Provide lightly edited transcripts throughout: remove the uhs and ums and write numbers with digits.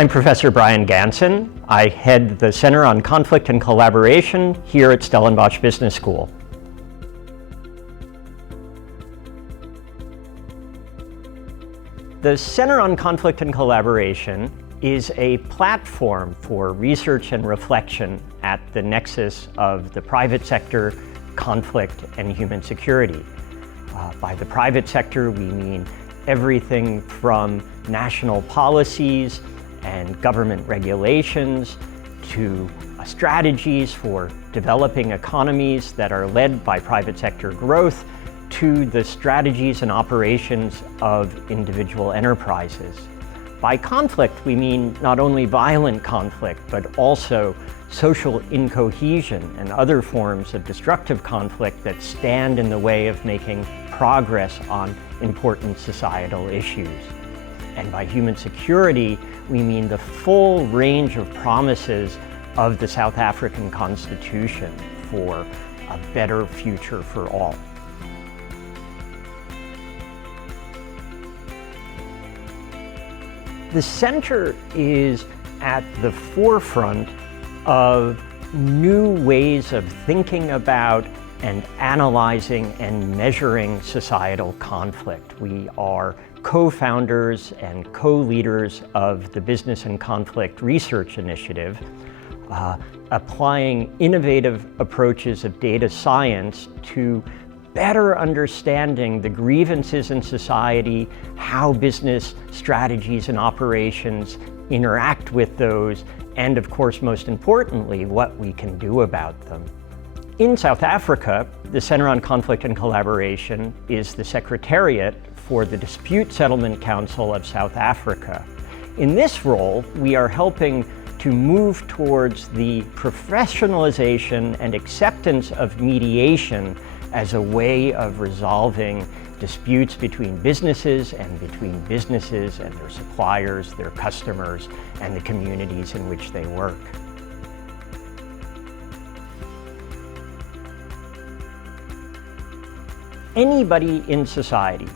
I'm Professor Brian Ganson. I head the Center on Conflict and Collaboration here at Stellenbosch Business School. The Center on Conflict and Collaboration is a platform for research and reflection at the nexus of the private sector, conflict, and human security. By the private sector, we mean everything from national policies and government regulations to strategies for developing economies that are led by private sector growth to the strategies and operations of individual enterprises. By conflict, we mean not only violent conflict, but also social incohesion and other forms of destructive conflict that stand in the way of making progress on important societal issues. And by human security, we mean the full range of promises of the South African Constitution for a better future for all. The center is at the forefront of new ways of thinking about and analyzing and measuring societal conflict. We are co-founders and co-leaders of the Business and Conflict Research Initiative, applying innovative approaches of data science to better understanding the grievances in society, how business strategies and operations interact with those, and of course, most importantly, what we can do about them. In South Africa, the Center on Conflict and Collaboration is the Secretariat for the Dispute Settlement Council of South Africa. In this role, we are helping to move towards the professionalization and acceptance of mediation as a way of resolving disputes between businesses and between businesses and their suppliers, their customers, and the communities in which they work. Anybody in society,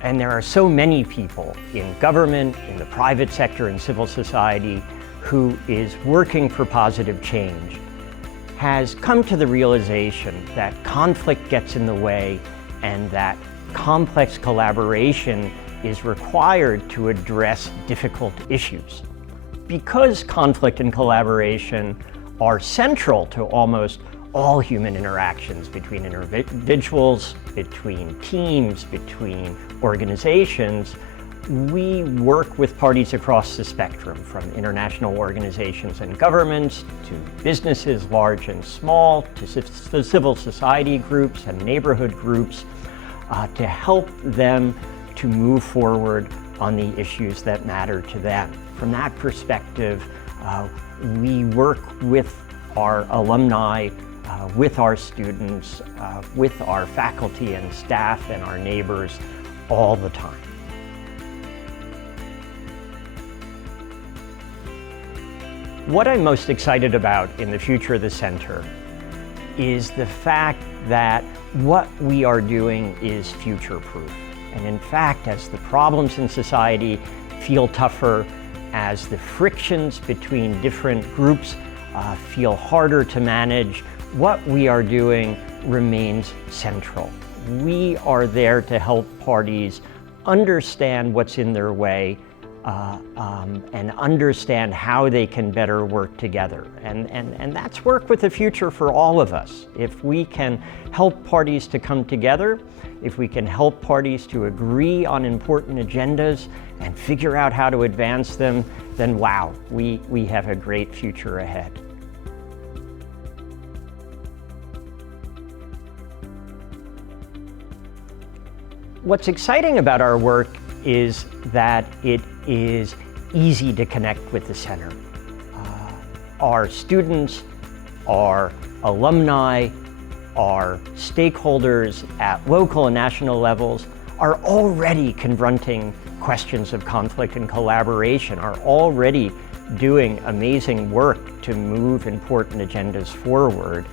and there are so many people in government, in the private sector, in civil society, who is working for positive change, has come to the realization that conflict gets in the way and that complex collaboration is required to address difficult issues. Because conflict and collaboration are central to almost all human interactions between individuals, between teams, between organizations, we work with parties across the spectrum, from international organizations and governments, to businesses large and small, to civil society groups and neighborhood groups, to help them to move forward on the issues that matter to them. From that perspective, we work with our alumni, with our students, with our faculty and staff and our neighbors all the time. What I'm most excited about in the future of the center is the fact that what we are doing is future-proof. And in fact, as the problems in society feel tougher, as the frictions between different groups feel harder to manage, what we are doing remains central. We are there to help parties understand what's in their way, and understand how they can better work together. And that's work with the future for all of us. If we can help parties to come together, if we can help parties to agree on important agendas and figure out how to advance them, then wow, we have a great future ahead. What's exciting about our work is that it is easy to connect with the center. Our students, our alumni, our stakeholders at local and national levels are already confronting questions of conflict and collaboration, are already doing amazing work to move important agendas forward.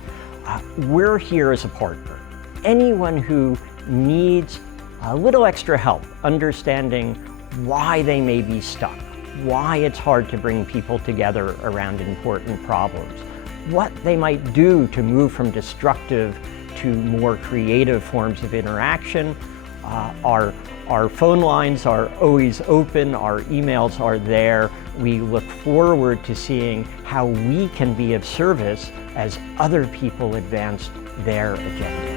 We're here as a partner. Anyone who needs a little extra help understanding why they may be stuck, why it's hard to bring people together around important problems, what they might do to move from destructive to more creative forms of interaction. Our phone lines are always open, our emails are there. We look forward to seeing how we can be of service as other people advance their agenda.